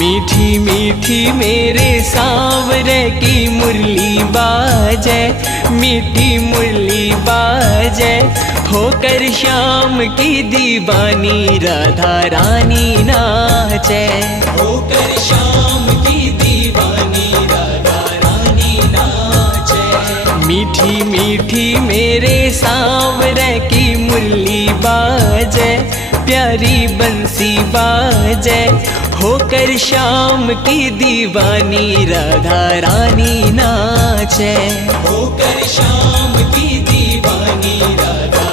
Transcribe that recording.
मीठी मीठी मेरे सांवरे की मुरली बाजे, मीठी मुरली बाजे, होकर श्याम की दीवानी राधा रानी नाचे, होकर श्याम की दीवानी राधा रानी नाचे। मीठी मीठी मेरे सांवरे की मुरली बाजे, प्यारी बंसी बाजे, होकर श्याम की दीवानी राधा रानी नाचे, होकर श्याम की दीवानी राधा